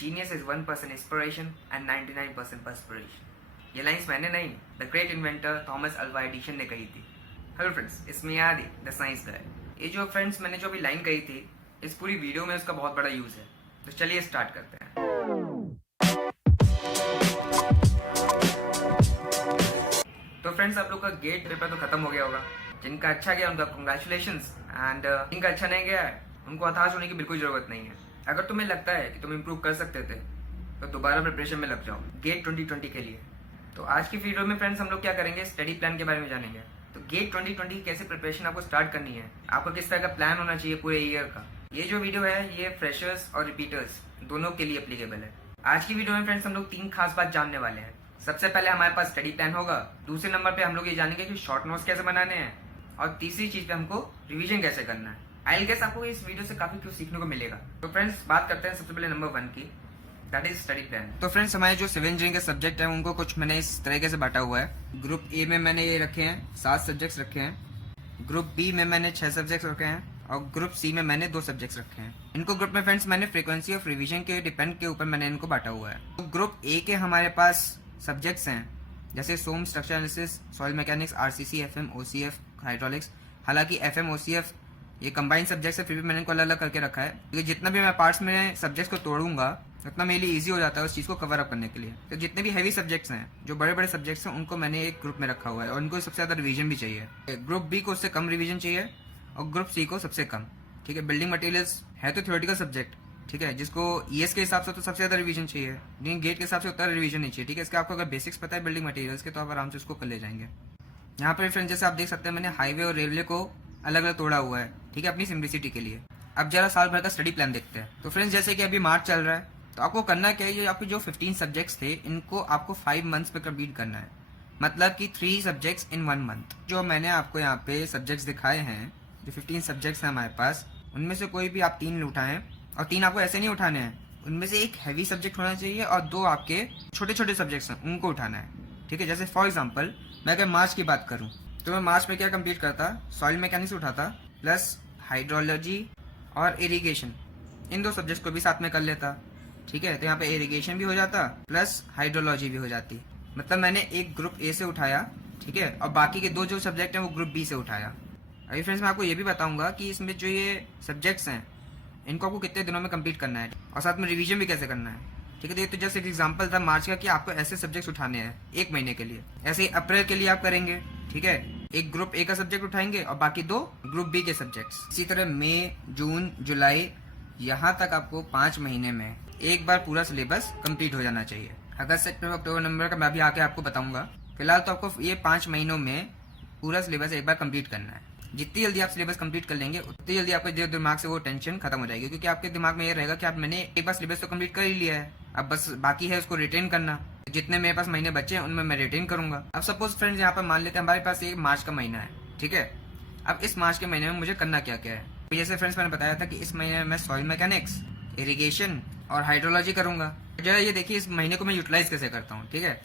Genius is 1% inspiration and 99% perspiration. ये lines मैंने नहीं, the great inventor Thomas Alva Edison ने कही थी. हेलो फ्रेंड्स, इसमें आदि द साइंस गाय. ये जो फ्रेंड्स मैंने जो अभी लाइन कही थी, इस पूरी वीडियो में उसका बहुत बड़ा यूज है. तो चलिए स्टार्ट करते हैं. तो फ्रेंड्स, आप लोग का गेट पेपर तो खत्म हो गया होगा. जिनका अच्छा गया उनका कंग्रेचुलेशंस, एंड जिनका अच्छा नहीं गया है उनको हताश होने की बिल्कुल जरूरत नहीं है. अगर तुम्हें लगता है कि तुम इम्प्रूव कर सकते थे तो दोबारा प्रिपरेशन में लग जाओ गेट 2020 के लिए. तो आज की वीडियो में फ्रेंड्स हम लोग क्या करेंगे, स्टडी प्लान के बारे में जानेंगे. तो गेट 2020 कैसे प्रिपरेशन आपको स्टार्ट करनी है, आपको किस तरह का प्लान होना चाहिए पूरे ईयर का. ये जो वीडियो है ये फ्रेशर्स और रिपीटर्स दोनों के लिए एप्लीकेबल है. आज की वीडियो में फ्रेंड्स हम लोग 3 खास बात जानने वाले हैं. सबसे पहले हमारे पास स्टडी प्लान होगा. दूसरे नंबर पे हम लोग ये जानेंगे कि शॉर्ट नोट्स कैसे बनाने हैं. और तीसरी चीज पे हमको रिवीजन कैसे करना है. आई गेस आपको इस वीडियो से काफी कुछ सीखने को मिलेगा. तो फ्रेंड्स बात करते हैं सबसे पहले नंबर 1 की, दैट इज स्टडी प्लान. तो फ्रेंड्स हमारे जो सिविल इंजीनियरिंग के सब्जेक्ट है उनको कुछ मैंने इस तरीके से बांटा हुआ है. ग्रुप ए में मैंने ये रखे हैं 7 सब्जेक्ट्स रखे हैं. ग्रुप बी में मैंने 6 सब्जेक्ट्स रखे हैं. और ग्रुप सी में मैंने 2 सब्जेक्ट्स रखे हैं. इनको ग्रुप में फ्रेंड्स मैंने फ्रीक्वेंसी ऑफ रिवीजन के डिपेंड के ऊपर मैंने इनको बांटा हुआ है. तो ग्रुप ए के हमारे पास सब्जेक्ट्स हैं जैसे SOM, structure analysis, soil mechanics, RCC, FM, OCF, hydraulics. हालांकि एफएम, ओसीएफ ये कंबाइंड सब्जेक्ट्स है, फिर भी मैंने इनको अलग अलग करके रखा है क्योंकि जितना भी मैं पार्ट्स में सब्जेक्ट्स को तोड़ूंगा उतना मेरे लिए ईजी हो जाता है उस चीज़ को कवर अप करने के लिए. तो जितने भी हैवी सब्जेक्ट्स हैं, जो बड़े बड़े सब्जेक्ट्स हैं, उनको मैंने एक ग्रुप में रखा हुआ है और उनको सबसे ज़्यादा रिवीजन भी चाहिए. ग्रुप बी को उससे कम रिवीजन चाहिए और ग्रुप सी को सबसे कम. ठीक है, बिल्डिंग मटेरियल्स है तो थ्योरेटिकल सब्जेक्ट, ठीक है, जिसको ईएस के हिसाब से तो सबसे ज़्यादा रिवीजन चाहिए, लेकिन गेट के हिसाब से उतना रिवीजन नहीं चाहिए. ठीक है, इसका आपको अगर बेसिक्स पता है बिल्डिंग मटेरियल्स के तो आप आराम से उसको कर ले जाएंगे. यहाँ पर फ्रेंड्स जैसे आप देख सकते हैं मैंने हाईवे और रेलवे को अलग अलग तोड़ा हुआ है, ठीक है, अपनी सिम्प्लिसिटी के लिए. अब जरा साल भर का स्टडी प्लान देखते हैं. तो फ्रेंड्स जैसे कि अभी मार्च चल रहा है तो आपको करना क्या है, ये आपके जो 15 सब्जेक्ट्स थे इनको आपको 5 मंथ्स पे कंप्लीट करना है. मतलब कि 3 सब्जेक्ट्स इन 1 मंथ. जो मैंने आपको यहाँ पे सब्जेक्ट्स दिखाए हैं, जो 15 सब्जेक्ट्स हैं हमारे पास, उनमें से कोई भी आप 3 उठाएं. और 3 आपको ऐसे नहीं उठाने हैं, उनमें से एक हैवी सब्जेक्ट होना चाहिए और 2 आपके छोटे छोटे सब्जेक्ट्स हैं उनको उठाना है. ठीक है, जैसे फॉर एग्जाम्पल मैं अगर मार्च की बात करूँ तो मैं मार्च में क्या कंप्लीट करता, सॉइल मैकेनिक्स उठाता प्लस हाइड्रोलॉजी और इरिगेशन, इन 2 सब्जेक्ट्स को भी साथ में कर लेता. ठीक है, तो यहाँ पे इरिगेशन भी हो जाता प्लस हाइड्रोलॉजी भी हो जाती. मतलब मैंने एक ग्रुप ए से उठाया, ठीक है, और बाकी के 2 जो सब्जेक्ट हैं वो ग्रुप बी से उठाया. अभी फ्रेंड्स मैं आपको ये भी बताऊंगा कि इसमें जो ये सब्जेक्ट्स हैं इनको आपको कितने दिनों में कंप्लीट करना है और साथ में रिवीजन भी कैसे करना है. ठीक है, तो ये तो जस्ट एक एग्जांपल था मार्च का कि आपको ऐसे सब्जेक्ट्स उठाने हैं 1 महीने के लिए. ऐसे ही अप्रैल के लिए आप करेंगे. ठीक है, एक ग्रुप ए का सब्जेक्ट उठाएंगे और बाकी 2 ग्रुप बी के सब्जेक्ट्स. इसी तरह मई, जून, जुलाई, यहाँ तक आपको 5 महीने में एक बार पूरा सिलेबस कंप्लीट हो जाना चाहिए. अगस्त, सितंबर, अक्टूबर, नवंबर का मैं भी आके आपको बताऊंगा. फिलहाल तो आपको ये 5 महीनों में पूरा सिलेबस एक बार कंप्लीट करना है. जितनी जल्दी आप सिलेबस कंप्लीट कर लेंगे उतनी जल्दी आपके दिमाग से वो टेंशन खत्म हो जाएगी, क्योंकि आपके दिमाग में ये रहेगा कि आप मैंने एक बार सिलेबस तो कंप्लीट कर ही लिया है, अब बस बाकी है उसको रिटेन करना. जितने मेरे पास महीने बचे हैं उनमें मैं रिटेन करूंगा. अब सपोज फ्रेंड्स यहाँ पर मान लेते हैं हमारे पास एक मार्च का महीना है. ठीक है, अब इस मार्च के महीने में मुझे करना क्या क्या है. तो जैसे फ्रेंड्स मैंने बताया था कि इस महीने में मैं सॉइल मैकेनिक्स, इरिगेशन और हाइड्रोलॉजी करूंगा. जो ये देखिए इस महीने को मैं यूटिलाइज कैसे करता हूँ. ठीक है,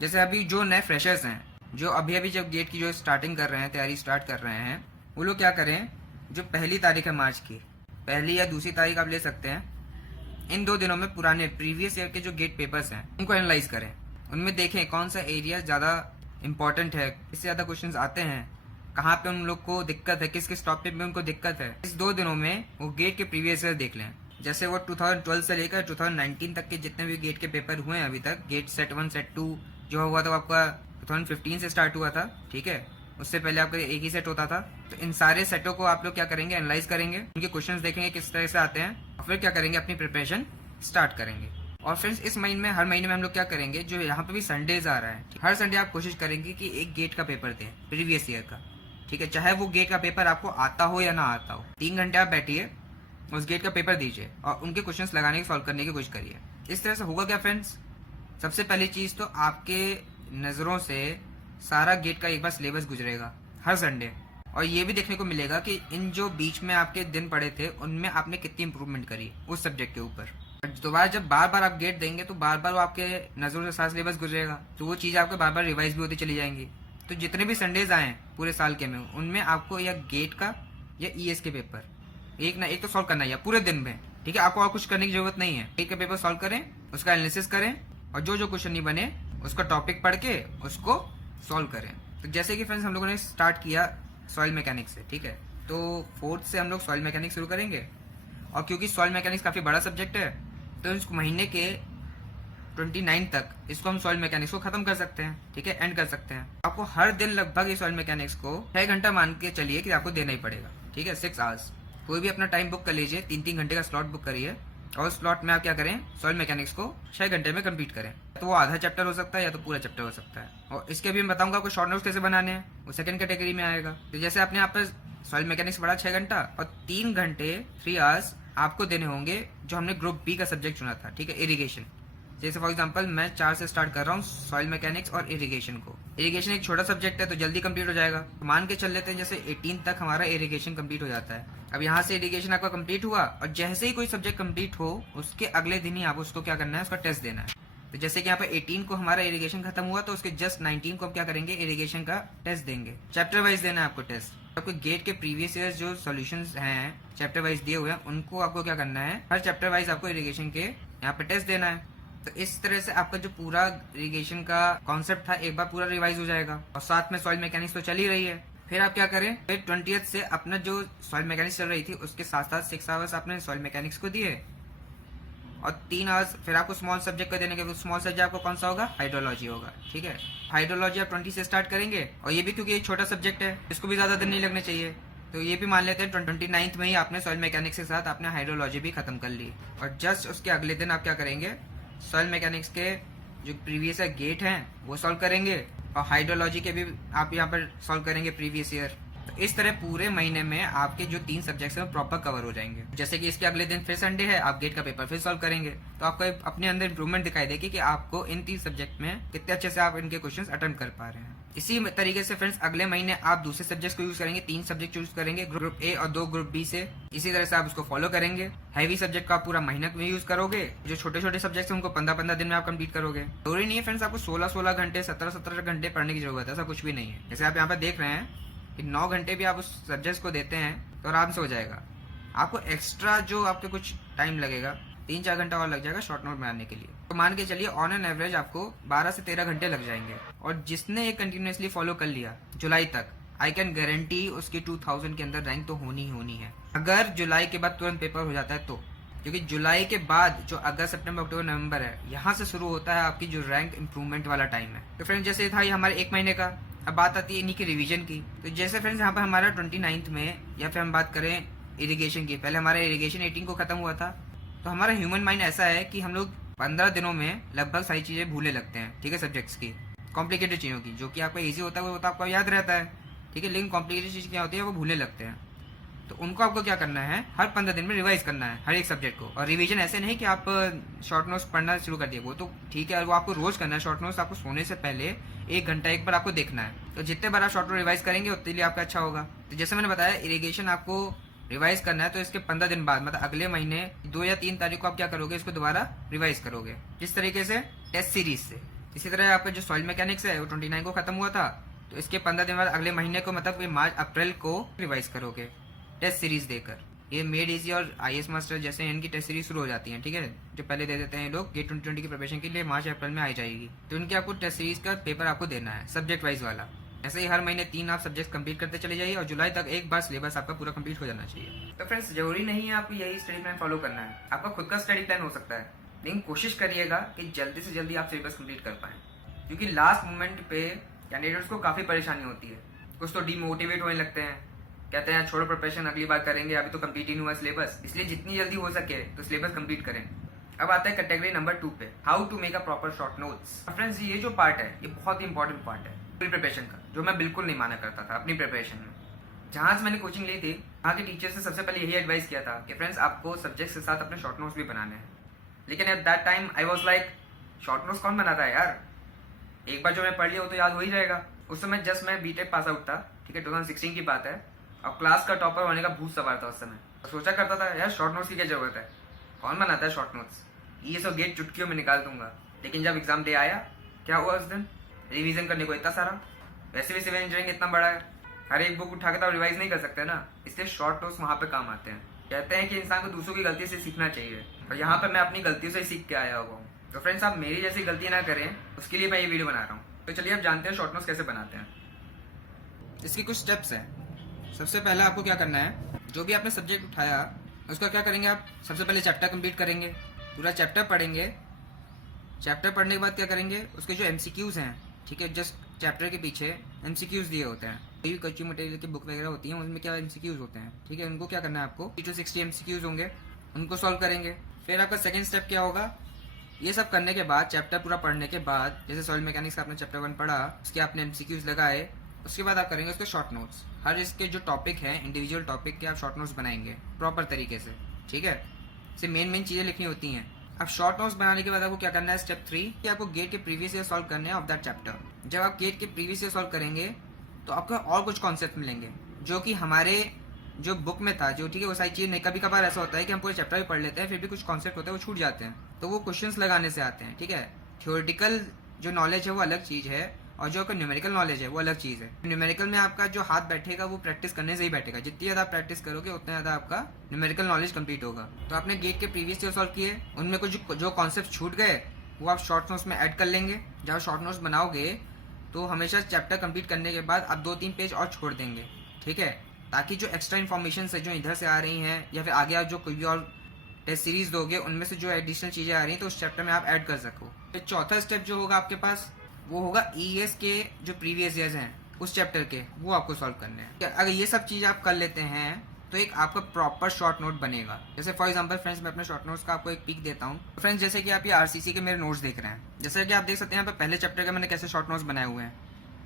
जैसे अभी जो नए फ्रेशर्स हैं जो अभी अभी जब गेट की जो स्टार्टिंग कर रहे हैं, तैयारी स्टार्ट कर रहे हैं, वो लोग क्या करें, जो पहली तारीख है मार्च की, पहली या दूसरी तारीख आप ले सकते हैं, इन 2 दिनों में पुराने प्रीवियस ईयर के जो गेट पेपर्स हैं उनको एनालाइज करें. उनमें देखें कौन सा एरिया ज़्यादा इंपॉर्टेंट है, इससे ज़्यादा क्वेश्चंस आते हैं, कहाँ पे उन लोग को दिक्कत है, किस किस टॉपिक में उनको दिक्कत है. इस 2 दिनों में वो गेट के प्रीवियस ईयर देख लें. जैसे वो 2012 से लेकर 2019 तक के जितने भी गेट के पेपर हुए हैं अभी तक, गेट सेट 1, सेट 2 जो हुआ था आपका 2015 से स्टार्ट हुआ था. ठीक है, उससे पहले आपका एक ही सेट होता था. तो इन सारे सेटों को आप लोग क्या करेंगे, एनालाइज करेंगे, उनके क्वेश्चंस देखेंगे किस तरह से आते हैं और फिर क्या करेंगे, अपनी प्रिपरेशन स्टार्ट करेंगे. और फ्रेंड्स इस महीने में हर महीने में हम लोग क्या करेंगे, जो यहाँ पे भी संडेज आ रहा है, हर संडे आप कोशिश करेंगे कि एक गेट का पेपर दें प्रीवियस ईयर का. ठीक है, चाहे वो गेट का पेपर आपको आता हो या ना आता हो, 3 घंटे आप बैठिए, उस गेट का पेपर दीजिए और उनके क्वेश्चंस लगाने की, सॉल्व करने की कोशिश करिए. इस तरह से होगा क्या फ्रेंड्स, सबसे पहली चीज़ तो आपके नज़रों से सारा गेट का एक बार सिलेबस गुजरेगा हर संडे. और ये भी देखने को मिलेगा कि इन जो बीच में आपके दिन पड़े थे उनमें आपने कितनी इंप्रूवमेंट करी उस सब्जेक्ट के ऊपर. दोबारा जब बार बार आप गेट देंगे तो बार बार वो आपके नज़रों से सारा सिलेबस गुजरेगा, तो वो चीज़ आपके बार बार रिवाइज भी होती चली जाएंगी. तो जितने भी संडेज आए पूरे साल के में, उनमें आपको या गेट का या ईएस के पेपर एक ना एक तो सॉल्व करना ही है पूरे दिन में. ठीक है, आपको और कुछ करने की जरूरत नहीं है। एक का पेपर सॉल्व करें, उसका एनालिसिस करें और जो जो क्वेश्चन नहीं बने उसका टॉपिक पढ़ के उसको सॉल्व करें। तो जैसे कि फ्रेंड्स हम लोगों ने स्टार्ट किया सॉइल मैकेनिक्स से, ठीक है, तो फोर्थ से हम लोग सॉइल मैकेनिक्स शुरू करेंगे। और क्योंकि सॉइल मैकेनिक्स काफ़ी बड़ा सब्जेक्ट है तो इस महीने के 29 तक इसको हम सॉइल मैकेनिक्स को खत्म कर सकते हैं, ठीक है, एंड कर सकते हैं। आपको हर दिन लगभग इस सॉइल मैकेनिक्स को 6 घंटा मान के चलिए कि आपको देना ही पड़ेगा, ठीक है, 6 आवर्स। कोई भी अपना टाइम बुक कर लीजिए, 3-3 घंटे का स्लॉट बुक करिए और उस स्लॉट में आप क्या करें, सॉइल मैकेनिक्स को 6 घंटे में कंप्लीट करें। तो वो आधा चैप्टर हो सकता है या तो पूरा चैप्टर हो सकता है। और इसके भी मैं बताऊंगा आपको शॉर्ट नोट्स कैसे बनाने हैं, वो सेकंड कैटेगरी में आएगा। तो जैसे आपने यहाँ पर सॉइल मैकेनिक्स पढ़ा 6 घंटा और 3 घंटे 3 आवर्स आपको देने होंगे जो हमने ग्रुप बी का सब्जेक्ट चुना था, ठीक है, इरिगेशन। जैसे फॉर एग्जांपल मैं 4 से स्टार्ट कर रहा हूँ सॉइल मैकेनिक्स और इरिगेशन को। इरिगेशन एक छोटा सब्जेक्ट है तो जल्दी कंप्लीट हो जाएगा। तो मान के चल लेते हैं जैसे 18 तक हमारा इरिगेशन कंप्लीट हो जाता है। अब यहाँ से इरिगेशन आपका कंप्लीट हुआ और जैसे ही कोई सब्जेक्ट कंप्लीट हो उसके अगले दिन ही आप उसको क्या करना है, उसका टेस्ट देना है। तो जैसे कि यहाँ पे 18 को हमारा इरिगेशन खत्म हुआ तो उसके जस्ट 19 को हम क्या करेंगे, इरिगेशन का टेस्ट देंगे। चैप्टर वाइज देना है आपको टेस्ट। आपको गेट के प्रीवियस ईयर जो सॉल्यूशंस हैं चैप्टर वाइज दिए हुए हैं उनको आपको क्या करना है, हर चैप्टर वाइज आपको इरिगेशन के यहाँ पे टेस्ट देना है। तो इस तरह से आपका जो पूरा इरिगेशन का कॉन्सेप्ट था एक बार पूरा रिवाइज हो जाएगा। और साथ में सॉइल मैकेनिक्स तो चल ही रही है। फिर आप क्या करें, फिर 20th से अपना जो सॉइल मैकेनिक्स चल रही थी उसके साथ साथ 6 आवर्स आपने सॉइल मैकेनिक्स को दिए और 3 आवर्स फिर आपको स्मॉल सब्जेक्ट को देने के। स्मॉल सब्जेक्ट आपको कौन सा होगा, हाइड्रोलॉजी होगा, ठीक है। हाइड्रोलॉजी आप 20 से स्टार्ट करेंगे और ये भी क्योंकि एक छोटा सब्जेक्ट है इसको भी ज्यादा दिन नहीं लगने चाहिए तो ये भी मान लेते हैं 29th में ही आपने सॉइल मैकेनिक्स के साथ आपने हाइड्रोलॉजी भी खत्म कर ली। और जस्ट उसके अगले दिन आप क्या करेंगे, सॉइल मैकेनिक्स के जो प्रीवियस ईयर गेट हैं वो सॉल्व करेंगे और हाइड्रोलॉजी के भी आप यहाँ पर सॉल्व करेंगे प्रीवियस ईयर। तो इस तरह पूरे महीने में आपके जो 3 सब्जेक्ट्स हैं वो प्रॉपर कवर हो जाएंगे। जैसे कि इसके अगले दिन फिर संडे है, आप गेट का पेपर फिर सॉल्व करेंगे तो आपको अपने अंदर इंप्रूवमेंट दिखाई देगी कि आपको इन 3 सब्जेक्ट में कितने अच्छे से आप इनके क्वेश्चंस अटेम्प्ट कर पा रहे हैं। इसी तरीके से फ्रेंड्स अगले महीने आप दूसरे सब्जेक्ट को यूज करेंगे, 3 सब्जेक्ट चूज करेंगे, ग्रुप ए और 2 ग्रुप बी से। इसी तरह से आप उसको फॉलो करेंगे। हैवी सब्जेक्ट का आप पूरा महीना में यूज करोगे, जो छोटे छोटे सब्जेक्ट है उनको 15-15 दिन में आप कंप्लीट करोगे। जरूरी नहीं है फ्रेंड्स आपको 16-16 घंटे 17-17 घंटे पढ़ने की जरूरत है, ऐसा कुछ भी नहीं है। जैसे आप यहाँ पर देख रहे हैं कि 9 घंटे भी आप उस सब्जेक्ट को देते हैं तो आराम से हो जाएगा। आपको एक्स्ट्रा जो आपके कुछ टाइम लगेगा 3-4 घंटा और लग जाएगा शॉर्ट नोट बनाने के लिए। तो मान के चलिए ऑन एन एवरेज आपको 12 से 13 घंटे लग जाएंगे। और जिसने ये कंटिन्यूसली फॉलो कर लिया जुलाई तक, आई कैन गारंटी उसकी 2000 के अंदर रैंक तो होनी ही होनी है। अगर जुलाई के बाद तुरंत पेपर हो जाता है तो, क्योंकि जुलाई के बाद जो अगस्त सितंबर अक्टूबर नवंबर है यहाँ से शुरू होता है आपकी जो रैंक इंप्रूवमेंट वाला टाइम है। तो फ्रेंड्स जैसे था ये हमारे 1 महीने का। अब बात आती है इन्हीं की रिवीजन की। तो जैसे फ्रेंड्स यहाँ पर हमारा 29th में, या फिर हम बात करें इरिगेशन की, पहले हमारा इरिगेशन 18 को खत्म हुआ था। तो हमारा ह्यूमन माइंड ऐसा है कि हम लोग 15 दिनों में लगभग सारी चीजें भूलने लगते हैं, ठीक है, सब्जेक्ट्स की, कॉम्प्लिकेटेड चीजों की। जो कि आपका ईजी होता है वो तो आपको याद रहता है, ठीक है, लेकिन कॉम्प्लिकेटेड चीज क्या होती है वो भूलने लगते हैं। तो उनको आपको क्या करना है, हर 15 दिन में रिवाइज करना है हर एक सब्जेक्ट को। और रिवीजन ऐसे नहीं कि आप शॉर्ट नोट्स पढ़ना शुरू कर दिए, वो तो ठीक है, वो आपको रोज करना है। शॉर्ट नोट्स आपको सोने से पहले 1 घंटा एक बार आपको देखना है। तो जितने बार आप शॉर्ट नोट रिवाइज करेंगे उतने लिए आपका अच्छा होगा। तो जैसे मैंने बताया इरिगेशन आपको रिवाइज करना है तो इसके 15 दिन बाद, मतलब अगले महीने 2 या 3 तारीख को आप क्या करोगे, इसको दोबारा रिवाइज करोगे, जिस तरीके से टेस्ट सीरीज से। इसी तरह आपका जो सॉइल मैकेनिक्स है वो 29 को खत्म हुआ था तो इसके 15 दिन बाद अगले महीने को, मतलब मार्च अप्रैल को रिवाइज करोगे टेस्ट सीरीज देकर। ये मेड इजी और IAS मास्टर जैसे इनकी टेस्ट सीरीज शुरू हो जाती है, ठीक है, जो पहले दे देते हैं लोग गेट 2020 की प्रिपरेशन के लिए, मार्च अप्रैल में आई जाएगी। तो इनकी आपको टेस्ट सीरीज का पेपर आपको देना है सब्जेक्ट वाइज वाला। ऐसे ही हर महीने 3 आप सब्जेक्ट कंप्लीट करते चले जाइए और जुलाई तक एक बार सिलेबस आपका पूरा कंप्लीट हो जाना चाहिए। तो फ्रेंड्स जरूरी नहीं है आपको यही स्टडी प्लान फॉलो करना है, आपका खुद का स्टडी प्लान हो सकता है, लेकिन कोशिश करिएगा कि जल्दी से जल्दी आप सिलेबस कंप्लीट कर पाएं, क्योंकि लास्ट मोमेंट पे कैंडिडेट्स को काफ़ी परेशानी होती है। कुछ तो डीमोटिवेट होने लगते हैं, कहते हैं छोड़ो प्रिपरेशन अगली बार करेंगे, अभी तो कंप्लीट ही नहीं हुआ सिलेबस, इसलिए जितनी जल्दी हो सके तो सिलेबस कंप्लीट करें। अब आता है कैटेगरी नंबर 2 पे, how to make a proper short notes. Friends ये जो पार्ट है ये बहुत ही इंपॉर्टेंट पार्ट है पूरी प्रिपरेशन का, जो मैं बिल्कुल नहीं माना करता था अपनी प्रिपरेशन में। जहाँ से मैंने कोचिंग ली थी वहाँ के टीचर्स ने सबसे पहले यही एडवाइस किया था कि फ्रेंड्स आपको सब्जेक्ट्स के साथ अपने शॉर्ट नोट्स भी बनाने हैं। लेकिन at that time I was like, short notes कौन बनाता है यार, एक बार जो मैं पढ़ लिया वो तो याद हो ही जाएगा। उस समय जस्ट मैं बीटेक पास आउट था, ठीक है, 2016 की बात है, और क्लास का टॉपर होने का भूत सवार था उस समय। सोचा करता था यार शॉर्ट नोट्स की क्या जरूरत है, कौन बनाता है शॉर्ट नोट्स, ये सब गेट चुटकियों में निकाल दूंगा। लेकिन जब एग्जाम डे आया क्या हुआ उस दिन, रिवीजन करने को इतना सारा, वैसे भी सिविल इंजीनियरिंग इतना बड़ा है, हर एक बुक उठा के तो रिवाइज नहीं कर सकते ना, इसलिए शॉर्ट नोट्स वहाँ पे काम आते हैं। कहते हैं कि इंसान को दूसरों की गलती से सीखना चाहिए, और यहाँ पे मैं अपनी गलतियों से सीख के आया हुआ हूँ। तो फ्रेंड्स, आप मेरी जैसी गलती ना करें, उसके लिए मैं ये वीडियो बना रहा हूँ। तो चलिए अब जानते हैं शॉर्ट नोट्स कैसे बनाते हैं। इसकी कुछ स्टेप्स हैं। सबसे पहले आपको क्या करना है, जो भी आपने सब्जेक्ट उठाया उसका क्या करेंगे, आप सबसे पहले चैप्टर कंप्लीट करेंगे, पूरा चैप्टर पढ़ेंगे। चैप्टर पढ़ने के बाद क्या करेंगे, उसके जो MCQs हैं, ठीक है, जस्ट चैप्टर के पीछे MCQs दिए होते हैं। कोई कच्ची मटेरियल की बुक वगैरह होती है, उनमें क्या MCQs होते हैं, ठीक है, उनको क्या करना है आपको 50 to 60 MCQs होंगे, उनको सॉल्व करेंगे। फिर आपका सेकंड स्टेप क्या होगा, ये सब करने के बाद, चैप्टर पूरा पढ़ने के बाद, जैसे सॉइल मैकेनिक्स का आपने चैप्टर 1 पढ़ा, उसके आपने MCQs लगाए, उसके बाद आप करेंगे उसके शॉर्ट नोट्स। हर इसके जो टॉपिक हैं, इंडिविजुअल टॉपिक के आप शॉर्ट नोट्स बनाएंगे प्रॉपर तरीके से, ठीक है। इसे मेन चीज़ें लिखनी होती हैं। अब शॉर्ट नोट्स बनाने के बाद आपको क्या करना है, स्टेप 3 कि आपको गेट के प्रीवियस ईयर सॉल्व करने हैं ऑफ दैट चैप्टर। जब आप गेट के प्रीवियस ईयर सॉल्व करेंगे तो आपको और कुछ कॉन्सेप्ट मिलेंगे जो कि हमारे जो बुक में था, जो ठीक है वो सारी चीज़ नहीं। कभी कभार ऐसा होता है कि हम पूरे चैप्टर भी पढ़ लेते हैं, फिर भी कुछ कॉन्सेप्ट होते हैं वो छूट जाते हैं, तो वो क्वेश्चंस लगाने से आते हैं, ठीक है। थ्योरेटिकल जो नॉलेज है वो अलग चीज़ है, और जो आपका न्यूमेरिकल नॉलेज है वो अलग चीज़ है। न्यूमेरिकल में आपका जो हाथ बैठेगा वो प्रैक्टिस करने से ही बैठेगा। जितनी ज़्यादा आप प्रैक्टिस करोगे उतना ज़्यादा आपका न्यूमेरिकल नॉलेज कंप्लीट होगा। तो आपने गेट के प्रीवियस ईयर सॉल्व किए, उनमें कुछ जो कॉन्सेप्ट छूट गए वो आप शॉर्ट नोट्स में ऐड कर लेंगे। जब शॉर्ट नोट्स बनाओगे तो हमेशा चैप्टर कंप्लीट करने के बाद आप 2-3 पेज और छोड़ देंगे, ठीक है, ताकि जो एक्स्ट्रा इन्फॉर्मेशन है जो इधर से आ रही हैं, या फिर आगे आप जो कोई भी और टेस्ट सीरीज दोगे उनमें से जो एडिशनल चीज़ें आ रही हैं तो उस चैप्टर में आप ऐड कर सको। फिर चौथा स्टेप जो होगा आपके पास, वो होगा ES के जो प्रीवियस ईयर्स हैं उस चैप्टर के, वो आपको सॉल्व करने हैं। अगर ये सब चीज़ आप कर लेते हैं तो एक आपका प्रॉपर शॉर्ट नोट बनेगा। जैसे फॉर एग्जांपल फ्रेंड्स, मैं अपने शॉर्ट नोट्स का आपको एक पिक देता हूँ। फ्रेंड्स, जैसे कि आप ये RCC के मेरे नोट्स देख रहे हैं, जैसे कि आप देख सकते हैं यहाँ पे पहले चैप्टर का मैंने कैसे शॉर्ट नोट्स बनाए हुए हैं।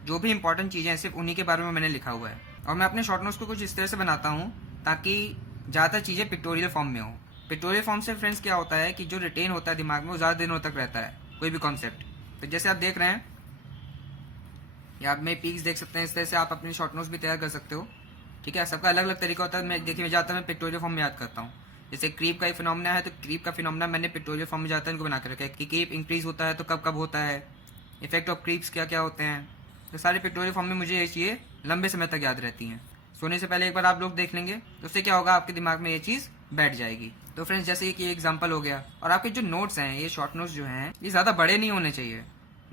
जो भी इंपॉर्टेंट चीज़ें हैं सिर्फ उन्हीं के बारे में मैंने लिखा हुआ है, और मैं अपने शॉर्ट नोट्स को कुछ इस तरह से बनाता हूँ ताकि ज़्यादातर चीज़ें पिक्टोरियल फॉर्म में हो। पिक्टोरियल फॉर्म से फ्रेंड्स क्या होता है कि जो रिटेन होता है दिमाग में वो ज़्यादा दिनों तक रहता है कोई भी कॉन्सेप्ट। तो जैसे आप देख रहे हैं, या आप में पिक्स देख सकते हैं, इस तरह से आप अपने शॉर्ट नोट्स भी तैयार कर सकते हो, ठीक है। सबका अलग अलग तरीका होता है। मैं ज़्यादातर मैं पिक्टोरियल फॉर्म में याद करता हूँ। जैसे क्रीप का एक फिनोमेना है, तो क्रीप का फिनोमेना मैंने पिक्टोरियल फॉर्म में ज़्यादातर इनको बना कर रखा है कि क्रीप इंक्रीज होता है तो कब कब होता है, इफेक्ट ऑफ क्रीप्स क्या क्या होते हैं। तो सारे पिक्टोरियल फॉर्म में मुझे ये चीज़ें लंबे समय तक याद रहती हैं। सोने से पहले एक बार आप लोग देख लेंगे तो उससे क्या होगा, आपके दिमाग में ये चीज़ बैठ जाएगी। तो फ्रेंड्स, जैसे कि एग्जांपल हो गया। और आपके जो नोट्स हैं, ये शॉर्ट नोट्स जो हैं, ये ज़्यादा बड़े नहीं होने चाहिए।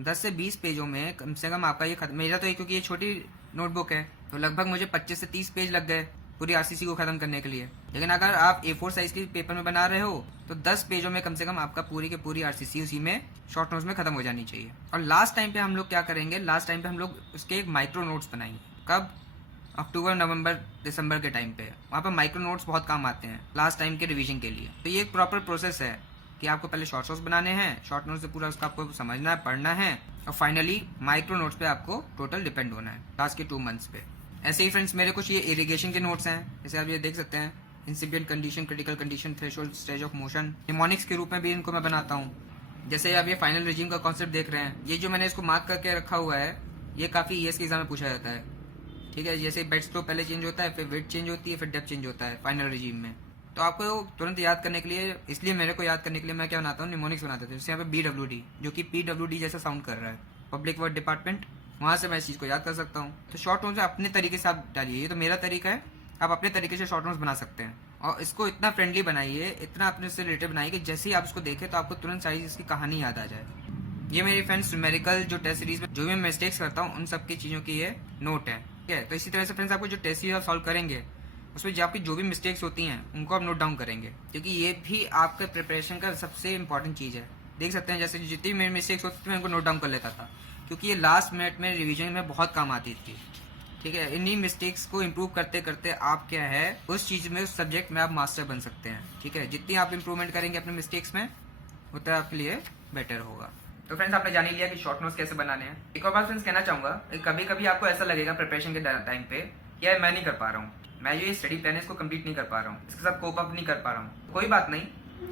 10 से 20 पेजों में कम से कम आपका ये खत्म। मेरा तो क्योंकि ये छोटी नोटबुक है तो लगभग मुझे 25 से 30 पेज लग गए पूरी RCC को ख़त्म करने के लिए। लेकिन अगर आप A4 साइज़ के पेपर में बना रहे हो तो 10 पेजों में कम से कम आपका पूरी की पूरी RCC उसी में शॉर्ट नोट्स में ख़त्म हो जानी चाहिए। और लास्ट टाइम पे हम लोग क्या करेंगे, लास्ट टाइम पे हम लोग उसके एक माइक्रो नोट्स बनाएंगे। कब? अक्टूबर, नवंबर, दिसंबर के टाइम पे। वहाँ पर माइक्रो नोट्स बहुत काम आते हैं लास्ट टाइम के रिवीजन के लिए। तो ये एक प्रॉपर प्रोसेस है कि आपको पहले शॉर्ट नोट्स बनाने हैं, शॉर्ट नोट्स से पूरा उसका आपको समझना है, पढ़ना है, और फाइनली माइक्रो नोट्स पे आपको टोटल डिपेंड होना है लास्ट के 2 मंथ्स पे। ऐसे ही फ्रेंड्स, मेरे कुछ ये इरिगेशन के नोट्स हैं, जैसे आप ये देख सकते हैं, incipient condition, critical condition, threshold, stage of motion, mnemonics के रूप में भी इनको मैं बनाता हूँ। जैसे आप ये फाइनल रिजीम का कॉन्सेप्ट देख रहे हैं, ये जो मैंने इसको मार्क करके रखा हुआ है, ये काफ़ी ES के एग्जाम में पूछा जाता है, ठीक है। जैसे बेड स्ट्रोक पहले चेंज होता है, फिर वेट चेंज होती है, फिर डेप्थ चेंज होता है फाइनल रिजीम में। तो आपको तुरंत याद करने के लिए, इसलिए मेरे को याद करने के लिए मैं क्या बनाता हूँ, निमोनिक्स बनाता था। जैसे यहाँ पे BWD, जो कि PWD जैसा साउंड कर रहा है, पब्लिक वर्ड डिपार्टमेंट, वहाँ से मैं इस चीज़ को याद कर सकता हूँ। तो शॉर्ट नोट्स अपने तरीके से आप डालिए, ये तो मेरा तरीका है, आप अपने तरीके से शॉर्ट नोट्स बना सकते हैं। और इसको इतना फ्रेंडली बनाइए, इतना अपने से रिलेटेड बनाइए कि जैसे ही आप इसको देखें तो आपको तुरंत सारी इसकी कहानी याद आ जाए। ये मेरी फ्रेंड्स न्यूमेरिकल जो टेस्ट सीरीज में जो भी मिस्टेक्स करता हूँ उन सब की चीज़ों की ये नोट है, ठीक है। तो इसी तरह से फ्रेंड्स, आपको जो टेस्ट सीरीज आप सॉल्व करेंगे उसमें जो आपकी जो भी मिस्टेक्स होती हैं उनको आप नोट डाउन करेंगे, क्योंकि ये भी आपके प्रिपरेशन का सबसे इंपॉर्टेंट चीज़ है। देख सकते हैं जैसे जितनी मेरी मिस्टेक्स होती थी मैं उनको नोट डाउन कर लेता था, क्योंकि ये लास्ट मिनट में रिवीजन में बहुत काम आती थी, ठीक है। इन्हीं मिस्टेक्स को इम्प्रूव करते करते आप क्या है उस चीज़ में, उस सब्जेक्ट में आप मास्टर बन सकते हैं, ठीक है। जितनी आप इम्प्रूवमेंट करेंगे अपने मिस्टेक्स में उतना आपके लिए बेटर होगा। तो फ्रेंड्स, आपने जान ही लिया कि शॉर्ट नोट्स कैसे बनाने हैं। एक और बात फ्रेंड्स कहना चाहूँगा, कभी कभी आपको ऐसा लगेगा प्रिपरेशन के टाइम पे कि यार मैं नहीं कर पा रहा हूँ, मैं जो ये स्टडी प्लान है इसको कंप्लीट नहीं कर पा रहा हूँ, इसके साथ कोप अप नहीं कर पा रहा हूँ। कोई बात नहीं,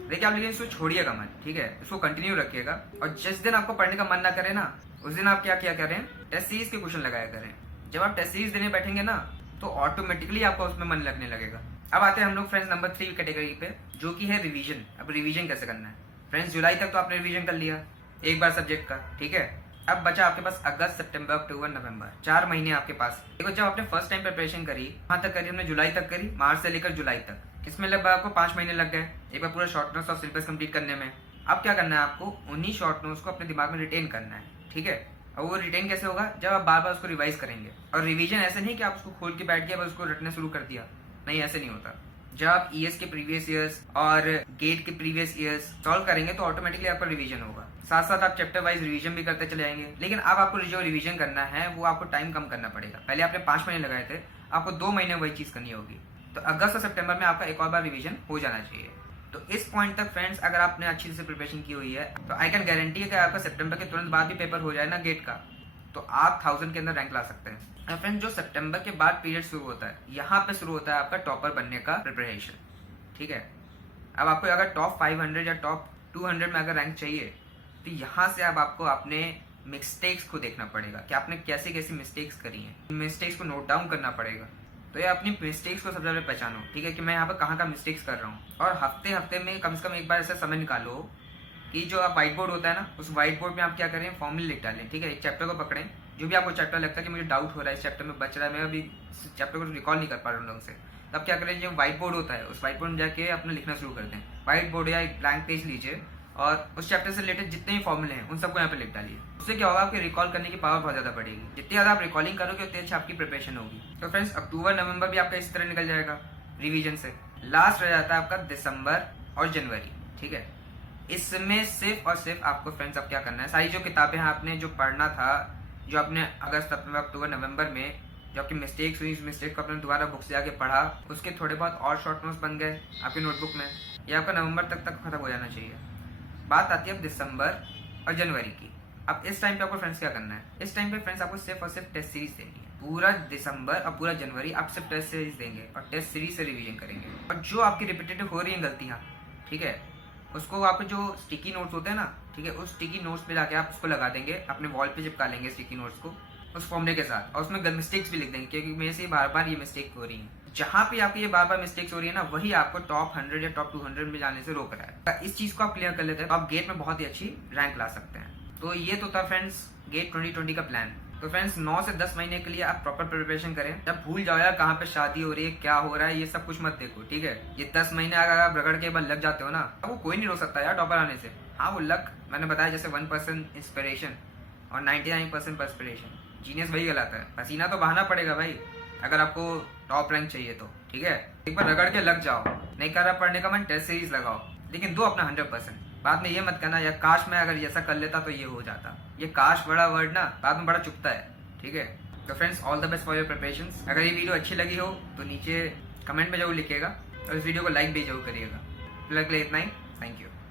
देखिए आप लेकिन इसको छोड़िएगा मत, ठीक है, इसको कंटिन्यू रखिएगा। और जिस दिन आपको पढ़ने का मन ना करे ना, उस दिन आप क्या क्या करें, टेस्ट सीरीज के क्वेश्चन लगाया करें। जब आप टेस्ट सीरीज देने बैठेंगे ना तो ऑटोमेटिकली आपको उसमें मन लगने लगेगा। अब आते हैं हम लोग फ्रेंड्स नंबर 3 कैटेगरी पे, जो कि है रिवीजन। अब रिवीजन कैसे करना है फ्रेंड्स, जुलाई तक तो आपने रिवीजन कर लिया एक बार सब्जेक्ट का, ठीक है। अब बचा आपके पास अगस्त, सितंबर, अक्टूबर, नवंबर, 4 महीने आपके पास। देखो, जब आपने फर्स्ट टाइम प्रिपरेशन करी वहां तक करी हमने, जुलाई तक करी, मार्च से लेकर जुलाई तक, इसमें लगभग आपको 5 महीने लग गए एक बार पूरा शॉर्ट नोट्स और सिलेबस कंप्लीट करने में। अब क्या करना है, आपको उन्हीं शॉर्ट नोट्स को अपने दिमाग में रिटेन करना है, ठीक है। और वो रिटेन कैसे होगा, जब आप बार बार उसको रिवाइज करेंगे। और रिवीजन ऐसे नहीं कि आप उसको खोल के बैठ गया बस उसको रटना शुरू कर दिया, नहीं ऐसे नहीं होता। जब आप ईएस के प्रीवियस ईयर्स और गेट के प्रीवियस ईयर्स सॉल्व करेंगे तो ऑटोमेटिकली आपका रिवीजन होगा। साथ साथ आप चैप्टर वाइज रिवीजन भी करते चले जाएंगे। लेकिन अब आपको जो रिवीजन करना है वो आपको टाइम कम करना पड़ेगा। पहले आपने 5 महीने लगाए थे, आपको 2 महीने वही चीज करनी होगी। तो अगस्त और सितंबर में आपका एक और बार रिवीजन हो जाना चाहिए। तो इस पॉइंट तक फ्रेंड्स अगर आपने अच्छी से प्रिपरेशन की हुई है तो आई कैन गारंटी है कि आपका सितंबर के तुरंत बाद भी पेपर हो जाए ना गेट का, तो आप 1000 के अंदर रैंक ला सकते हैं। फ्रेंड्स जो सितंबर के बाद पीरियड शुरू होता है, यहाँ पे शुरू होता है आपका टॉपर बनने का प्रिपरेशन, ठीक है। अब आपको अगर टॉप 500 या टॉप 200 में अगर रैंक चाहिए तो यहाँ से अब आपको अपने मिस्टेक्स को देखना पड़ेगा कि आपने कैसे कैसी मिस्टेक्स करी हैं। मिस्टेक्स को नोट डाउन करना पड़ेगा। तो ये अपनी मिस्टेक्स को सबसे पहले पहचानो, ठीक है, कि मैं यहाँ पर कहाँ मिस्टेक्स कर रहा हूँ। और हफ्ते हफ्ते में कम से कम एक बार ऐसा समय निकालो कि जो आप व्हाइट बोर्ड होता है ना, उस व्हाइट बोर्ड में आप क्या करें, फॉर्मूले लिख डालें, ठीक है। एक चैप्टर को पकड़ें, जो भी आपको चैप्टर लगता है कि मुझे डाउट हो रहा है इस चैप्टर में बच रहा है, मैं अभी चैप्टर को रिकॉल नहीं कर पा रहा हूँ ढंग से, तब क्या करें, जो व्हाइट बोर्ड होता है उस व्हाइट बोर्ड में जाके अपना लिखना शुरू कर दें। व्हाइट बोर्ड या एक ब्लैंक पेज लीजिए और उस चैप्टर से रिलेटेड जितने भी फॉर्मूले हैं उन सबको यहाँ पे लिख डालिए। उससे क्या होगा, आपके रिकॉल करने की पावर बहुत ज़्यादा बढ़ेगी। जितनी ज़्यादा आप रिकॉलिंग करोगे उतनी अच्छी आपकी प्रिपरेशन होगी। तो फ्रेंड्स अक्टूबर नवंबर भी आपका इस तरह निकल जाएगा रिवीजन से। लास्ट रह जाता है आपका दिसंबर और जनवरी, ठीक है। इसमें सिर्फ और सिर्फ आपको फ्रेंड्स अब क्या करना है, सारी जो किताबें हैं आपने जो पढ़ना था, जो आपने अगस्त सितंबर अक्टूबर नवंबर में जो आपकी मिस्टेक्स हुई, उस मिस्टेक को आपने दोबारा बुक से आके पढ़ा, उसके थोड़े बहुत और शॉर्ट नोट्स बन गए आपकी नोटबुक में, ये आपका नवंबर तक खत्म हो जाना चाहिए। बात आती है अब दिसंबर और जनवरी की। अब इस टाइम पे आपको फ्रेंड्स क्या करना है, इस टाइम पे फ्रेंड्स आपको सिर्फ और सिर्फ टेस्ट सीरीज देनी है। पूरा दिसंबर और पूरा जनवरी आप सिर्फ टेस्ट सीरीज देंगे और टेस्ट सीरीज से रिवीजन करेंगे। और जो आपकी रिपीटेटिव हो रही हैं गलतियाँ, ठीक है, उसको आपके जो स्टिकी नोट्स होते हैं ना, ठीक है, उस स्टिकी नोट्स पे जाके आप उसको लगा देंगे, अपने वॉल पे चिपका लेंगे स्टिकी नोट्स को उस फॉर्मूले के साथ, और उसमें मिस्टेक्स भी लिख देंगे क्योंकि मेरे से बार बार ये मिस्टेक हो रही है। जहाँ पे आपकी ये बार बार मिस्टेक्स हो रही है ना, वही आपको टॉप 100 या टॉप 200 में जाने से रोक रहा है। इस चीज को आप क्लियर कर लेते हैं तो आप गेट में बहुत ही अच्छी रैंक ला सकते हैं। तो ये तो था फ्रेंड्स गेट 2020 का प्लान। तो फ्रेंड्स 9 से 10 महीने के लिए आप प्रॉपर प्रिपरेशन करें। जब भूल जाओ यार कहाँ पे शादी हो रही है, क्या हो रहा है, ये सब कुछ मत देखो, ठीक है। ये 10 महीने अगर आप रगड़ के बाद लग जाते हो ना, वो कोई नहीं रोक सकता यार टॉपर आने से। हाँ वो लक, मैंने बताया जैसे 1% इंस्पिरेशन और 99% परस्पिरेशन, जीनियस वही कहलाता है। पसीना तो बहाना पड़ेगा भाई अगर आपको टॉप रैंक चाहिए तो, ठीक है। एक बार रगड़ के लग जाओ, नहीं कर रहा पढ़ने का मन, टेस्ट सीरीज लगाओ, लेकिन दो अपना 100%। बाद में ये मत कहना यार काश मैं अगर ऐसा कर लेता तो ये हो जाता। ये काश बड़ा वर्ड ना बाद में बड़ा चुभता है, ठीक है। तो friends all the best for your preparations. अगर ये वीडियो अच्छी लगी हो तो नीचे कमेंट में जरूर लिखिएगा और इस वीडियो को लाइक भी जरूर करिएगा। फिलहाल के लिए इतना ही, थैंक यू।